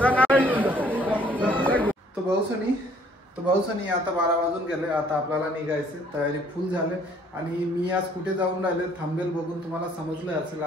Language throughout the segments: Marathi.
तो भाऊसनी आता 12 वाजून गेले. आता आपल्याला निघायचे, तयारी फुल झाले. आणि मी आज कुठे जाऊन राहिले थांबेल बघून तुम्हाला समजलं असेल.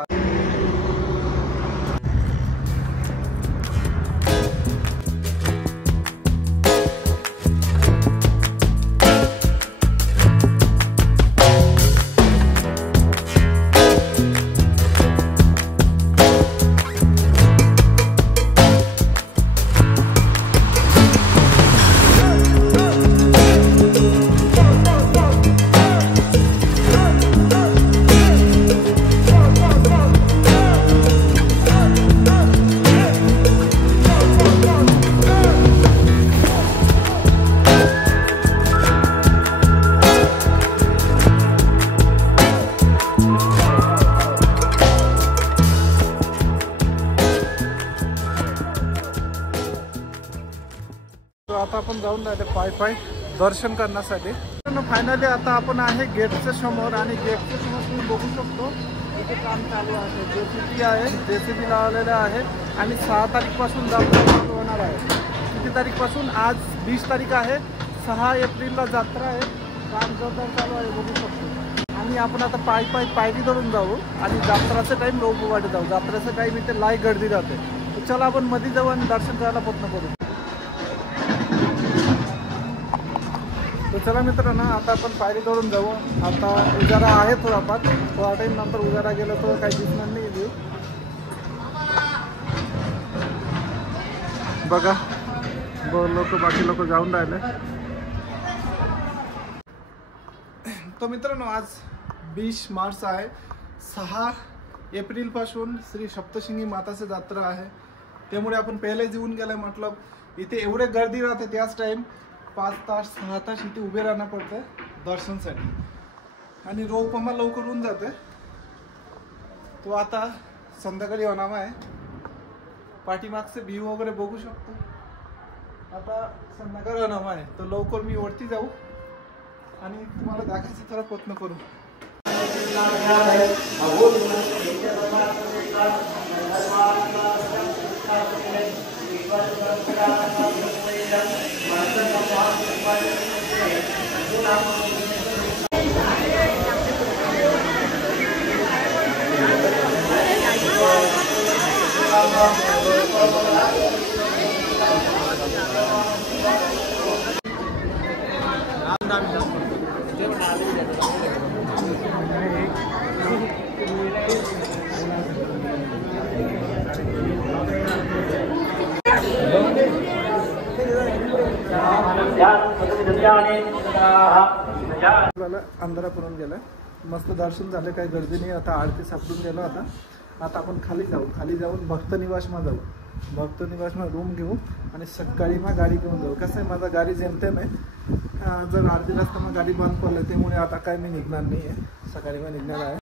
आता आपण जाऊन राहिले पाय दर्शन करण्यासाठी. फायनली आता आपण आहे गेटच्या समोर. आणि गेटच्या समोर तुम्ही बघू शकतो इथे काम चालू आहे. जेसीबी आहे, जेसीबी लावलेलं आहे. आणि 6 तारीखपासून जत्रा चालू होणार आहे. किती तारीखपासून? आज 20 तारीख आहे. 6 एप्रिलला जत्रा आहे. काम जोरदार चालू आहे बघू शकतो. आणि आपण आता पायरी धरून जाऊ आणि जत्राचा टाईम रोपवाटे जाऊ. जत्राचा टाईम इथे लाई गर्दी राहते. तर चला आपण मध्ये जाऊ आणि दर्शन करायला प्रयत्न करू. तर चला मित्रांनो, आता आपण पायरी धरून जाऊ. आता उजारा आहे थोडा टाईम नंतर उजारा गेला तर काही दिसणार नाही. बघा बाकी लोक जाऊन राहिले. तर मित्रांनो, आज 20 मार्च आहे. 6 एप्रिलपासून श्री सप्तशृंगी माताची जत्रा आहे. त्यामुळे आपण पहिलेच येऊन गेलं. मतलब इथे एवढे गर्दी राहते. त्याच टाईम 5 तास 6 तास इथे उभे राहणं पडतं दर्शनसाठी. आणि रोपमा लवकर होऊन जाते. तो आता संध्याकाळी होणार आहे. पाठीमागचे व्ह्यू वगैरे बघू शकतो. आता संध्याकाळी होणार आहे. तर लवकर मी वरती जाऊ आणि तुम्हाला दाखवायचा थोडा प्रयत्न करू. अंधारा करून गेलं. मस्त दर्शन झालं, काही गर्दी नाही. आता आरती सापडून गेलो. आता आपण खाली जाऊन भक्त निवासमा जाऊ. भक्त निवासमा रूम घेऊ आणि सकाळी मग गाडी घेऊन जाऊ. कसं आहे, माझा गाडी जेमतेम आहे. जर आरती रस्ता मग गाडी बंद पडलं, त्यामुळे आता काय मी निघणार नाही आहे. सकाळी मग निघणार आहे.